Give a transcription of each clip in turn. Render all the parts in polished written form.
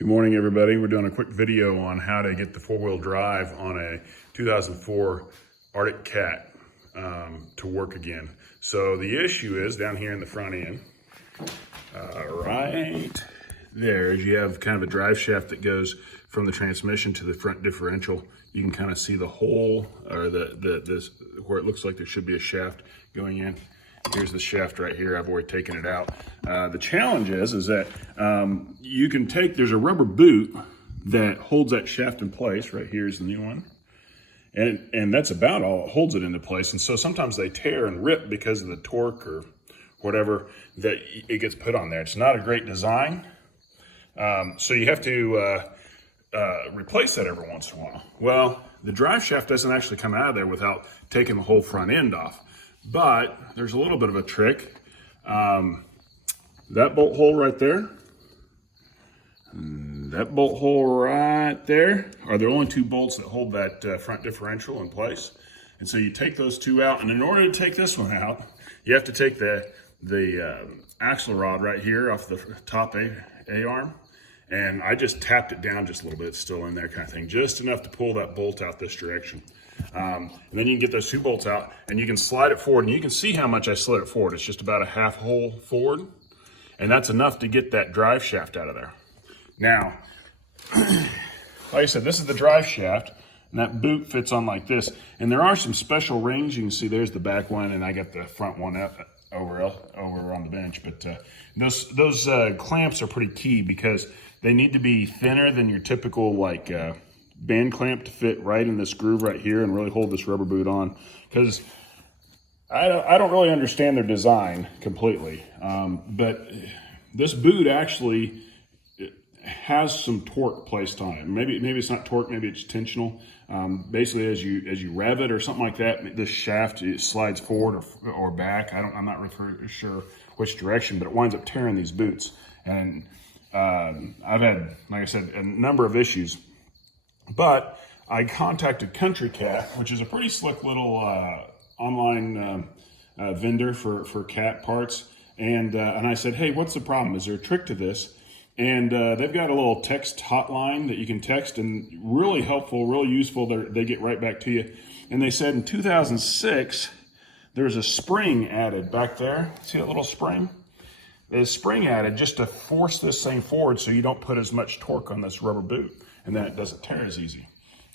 Good morning, everybody. We're doing a quick video on how to get the four-wheel drive on a 2004 Arctic Cat to work again. So the issue is down here in the front end, right there, is you have kind of a drive shaft that goes from the transmission to the front differential. You can kind of see the hole, or this where it looks like there should be a shaft going in. Here's the shaft right here. I've already taken it out. The challenge is that you can take, there's a rubber boot that holds that shaft in place. Right here's the new one. And that's about all it holds it into place. And so sometimes they tear and rip because of the torque or whatever that it gets put on there. It's not a great design. So you have to replace that every once in a while. Well, the drive shaft doesn't actually come out of there without taking the whole front end off. But there's a little bit of a trick. That bolt hole right there, and that bolt hole right there are the only two bolts that hold that front differential in place. And so you take those two out, and in order to take this one out, you have to take the axle rod right here off the top A-arm. And I just tapped it down just a little bit, it's still in there kind of thing, just enough to pull that bolt out this direction. And then you can get those two bolts out and you can slide it forward, and you can see how much I slid it forward. It's just about a half hole forward, and that's enough to get that drive shaft out of there. Now, like I said, this is the drive shaft, and that boot fits on like this. And there are some special rings. You can see there's the back one, and I got the front one up over on the bench. But those clamps are pretty key because they need to be thinner than your typical like band clamp to fit right in this groove right here and really hold this rubber boot on. Because I don't really understand their design completely, but this boot actually has some torque placed on it. Maybe it's not torque, maybe it's tensional. Basically, as you rev it or something like that, this shaft, it slides forward or back. I'm not really sure which direction, but it winds up tearing these boots. And I've had, like I said, a number of issues. But I contacted Country Cat, which is a pretty slick little online vendor for cat parts, and I said, hey, what's the problem? Is there a trick to this? And they've got a little text hotline that you can text, and really helpful, real useful. They get right back to you. And they said in 2006, there was a spring added back there. See that little spring? There's a spring added just to force this thing forward so you don't put as much torque on this rubber boot, and then it doesn't tear as easy.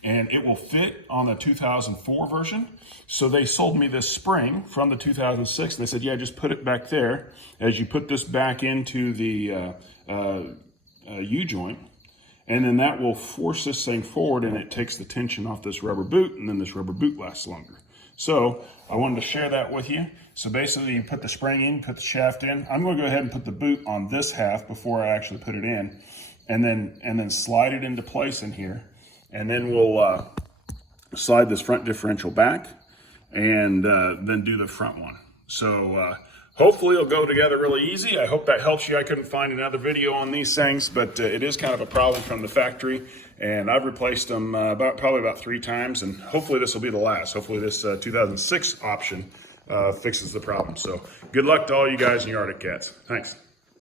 And it will fit on the 2004 version. So they sold me this spring from the 2006. They said, yeah, just put it back there. As you put this back into the U-joint, and then that will force this thing forward, and it takes the tension off this rubber boot, and then this rubber boot lasts longer. So I wanted to share that with you. So basically you put the spring in, put the shaft in. I'm going to go ahead and put the boot on this half before I actually put it in, and then slide it into place in here. And then we'll slide this front differential back, and then do the front one. So hopefully it'll go together really easy. I hope that helps you. I couldn't find another video on these things, but it is kind of a problem from the factory, and I've replaced them probably about 3 times, and hopefully this will be the last. Hopefully this 2006 option fixes the problem. So good luck to all you guys in your Arctic Cats. Thanks.